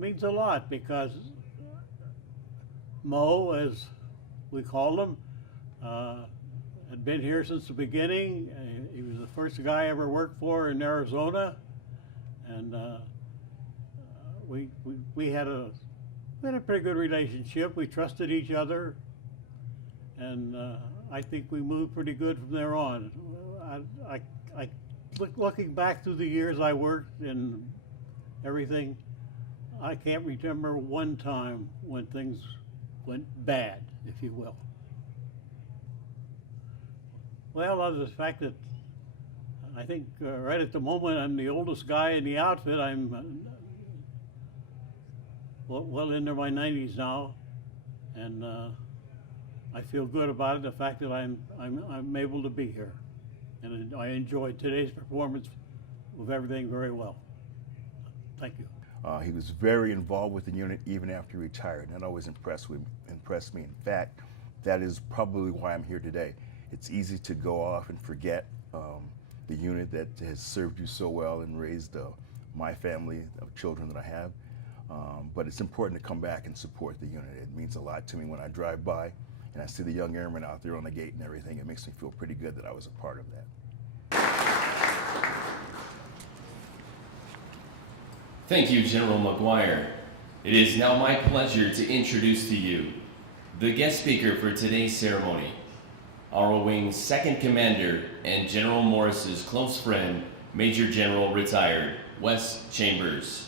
Means a lot because Mo, as we call him, had been here since the beginning. He was the first guy I ever worked for in Arizona, and we had a pretty good relationship. We trusted each other, and I think we moved pretty good from there on. Looking back through the years I worked and everything, I can't remember one time when things went bad, if you will. Well, other than the fact that I think right at the moment I'm the oldest guy in the outfit. I'm well into my 90s now, and I feel good about it. The fact that I'm able to be here, and I enjoyed today's performance of everything very well. Thank you. He was very involved with the unit even after he retired. That always impressed me. In fact, that is probably why I'm here today. It's easy to go off and forget the unit that has served you so well and raised my family of children that I have. But it's important to come back and support the unit. It means a lot to me when I drive by and I see the young airmen out there on the gate and everything. It makes me feel pretty good that I was a part of that. Thank you, General McGuire. It is now my pleasure to introduce to you the guest speaker for today's ceremony, our Wing's second commander and General Morris's close friend, Major General retired, Wess Chambers.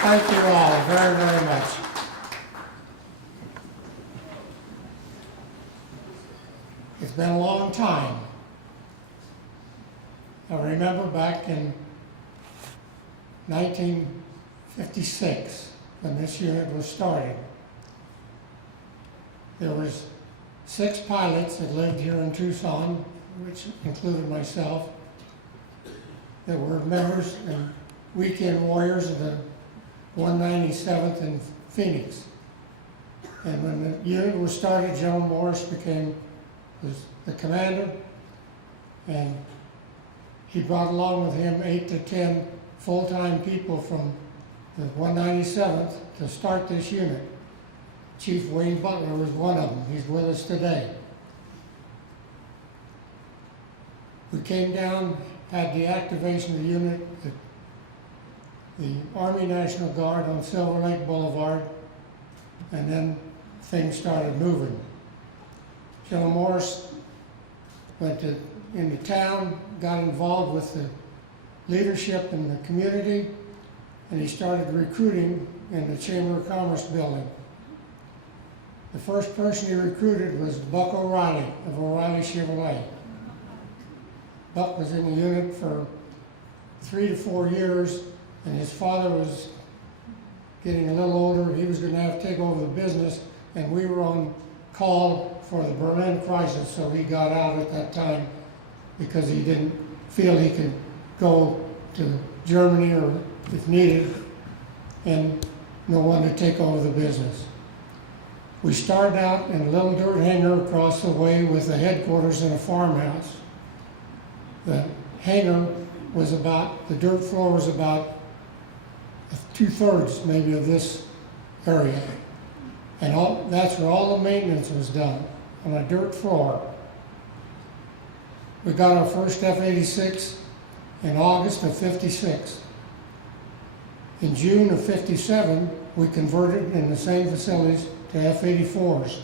Thank you all very, very much. It's been a long time. I remember back in 1956 when this unit was started. There was 6 pilots that lived here in Tucson, which included myself, that were members and weekend warriors of the 197th in Phoenix. And when the unit was started, General Morris was the commander, and he brought along with him 8 to 10 full-time people from the 197th to start this unit. Chief Wayne Butler was one of them. He's with us today. We came down, had the activation of the unit at the Army National Guard on Silver Lake Boulevard, and then things started moving. General Morris went into town, got involved with the leadership in the community, and he started recruiting in the Chamber of Commerce building. The first person he recruited was Buck O'Reilly of O'Reilly Chevrolet. Buck was in the unit for 3 to 4 years, and his father was getting a little older. He was going to have to take over the business, and we were on call for the Berlin crisis, so he got out at that time because he didn't feel he could go to Germany or if needed, and no one to take over the business. We started out in a little dirt hangar across the way with the headquarters in a farmhouse. The hangar was the dirt floor was about 2/3 maybe of this area. And that's where all the maintenance was done, on a dirt floor. We got our first F-86 in August of '56. In June of '57, we converted in the same facilities to F-84s.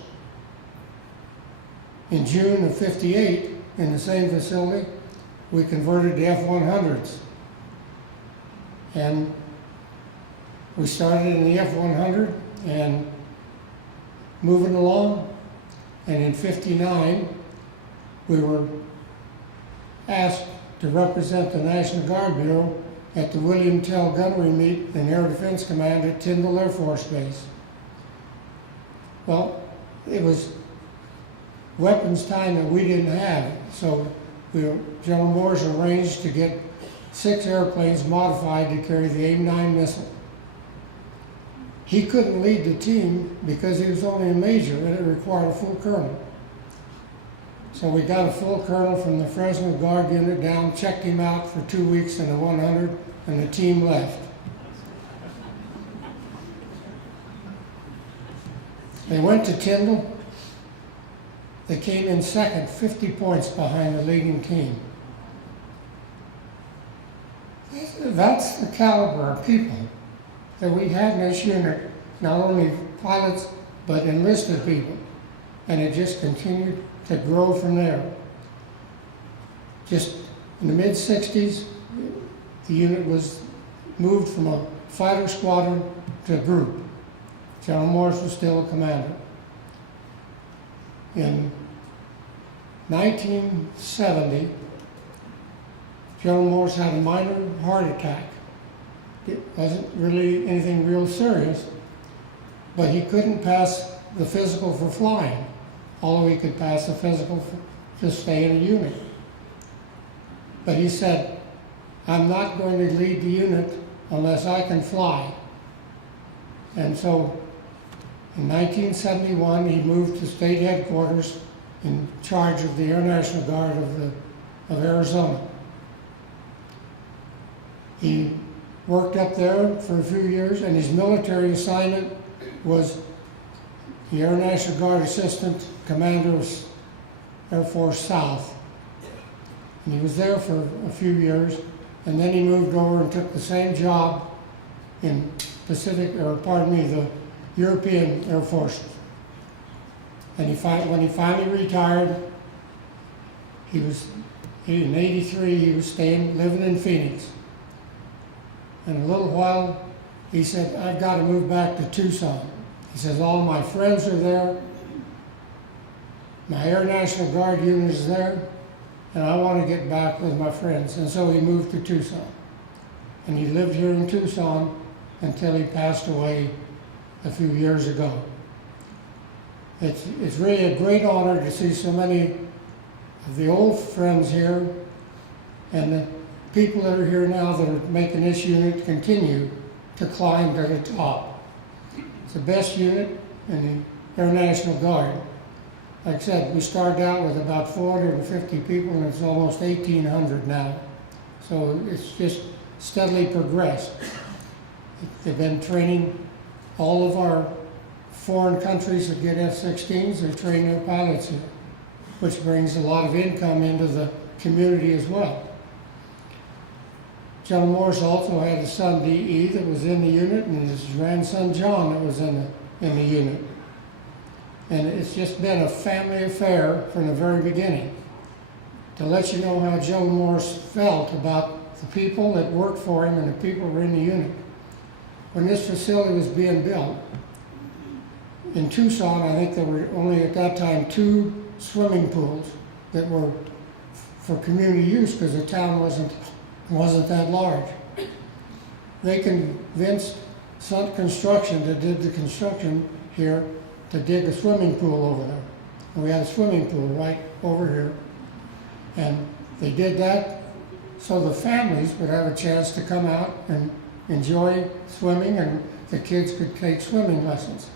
In June of '58, in the same facility, we converted to F-100s. And we started in the F-100 and moving along. And in '59, we were asked to represent the National Guard Bureau at the William Tell Gunnery Meet in Air Defense Command at Tyndall Air Force Base. Well, it was weapons time that we didn't have, so General Morse arranged to get 6 airplanes modified to carry the AIM-9 missile. He couldn't lead the team because he was only a major and it required a full colonel. So we got a full colonel from the Fresno Guard unit down, checked him out for 2 weeks in the 100, and the team left. They went to Tyndall. They came in second, 50 points behind the leading team. That's the caliber of people that we had in this unit, not only pilots, but enlisted people. And it just continued to grow from there. Just in the mid-60s, the unit was moved from a fighter squadron to a group. General Morse was still a commander. In 1970, General Morse had a minor heart attack. It wasn't really anything real serious, but he couldn't pass the physical for flying, although he could pass the physical to stay in a unit. But he said, I'm not going to lead the unit unless I can fly. And so in 1971, he moved to state headquarters in charge of the Air National Guard of Arizona. He worked up there for a few years, and his military assignment was the Air National Guard Assistant Commander of Air Force South. And he was there for a few years, and then he moved over and took the same job in the European Air Forces. And when he finally retired, in '83, he was living in Phoenix. In a little while, he said, I've got to move back to Tucson. He says, all my friends are there, my Air National Guard unit is there, and I want to get back with my friends. And so he moved to Tucson. And he lived here in Tucson until he passed away a few years ago. It's really a great honor to see so many of the old friends here and the people that are here now that are making this unit continue to climb to the top. It's the best unit in the Air National Guard. Like I said, we started out with about 450 people and it's almost 1,800 now. So it's just steadily progressed. They've been training all of our foreign countries that get F-16s, they're training their pilots here, which brings a lot of income into the community as well. General Morse also had a son, D.E., that was in the unit, and his grandson, John, that was in the unit. And it's just been a family affair from the very beginning. To let you know how General Morse felt about the people that worked for him and the people who were in the unit. When this facility was being built, in Tucson, I think there were only at that time 2 swimming pools that were for community use because the town wasn't that large. They convinced Sun Construction that did the construction here to dig a swimming pool over there. And we had a swimming pool right over here. And they did that so the families would have a chance to come out and enjoy swimming and the kids could take swimming lessons.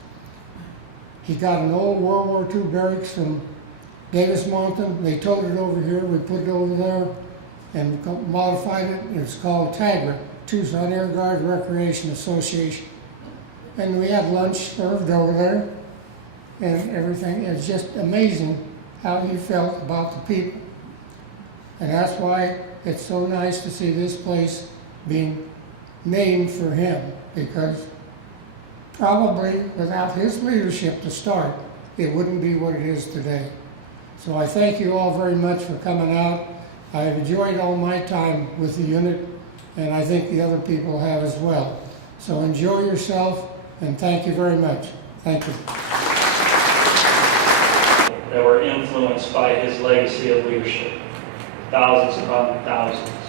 He got an old World War II barracks from Davis Mountain. They towed it over here. We put it over there and modified it. It's called TAGRA, Tucson Air Guard Recreation Association. And we had lunch served over there and everything. It's just amazing how he felt about the people. And that's why it's so nice to see this place being named for him, because probably without his leadership to start, it wouldn't be what it is today. So I thank you all very much for coming out. I have enjoyed all my time with the unit, and I think the other people have as well. So enjoy yourself, and thank you very much. Thank you. That were influenced by his legacy of leadership. Thousands upon thousands.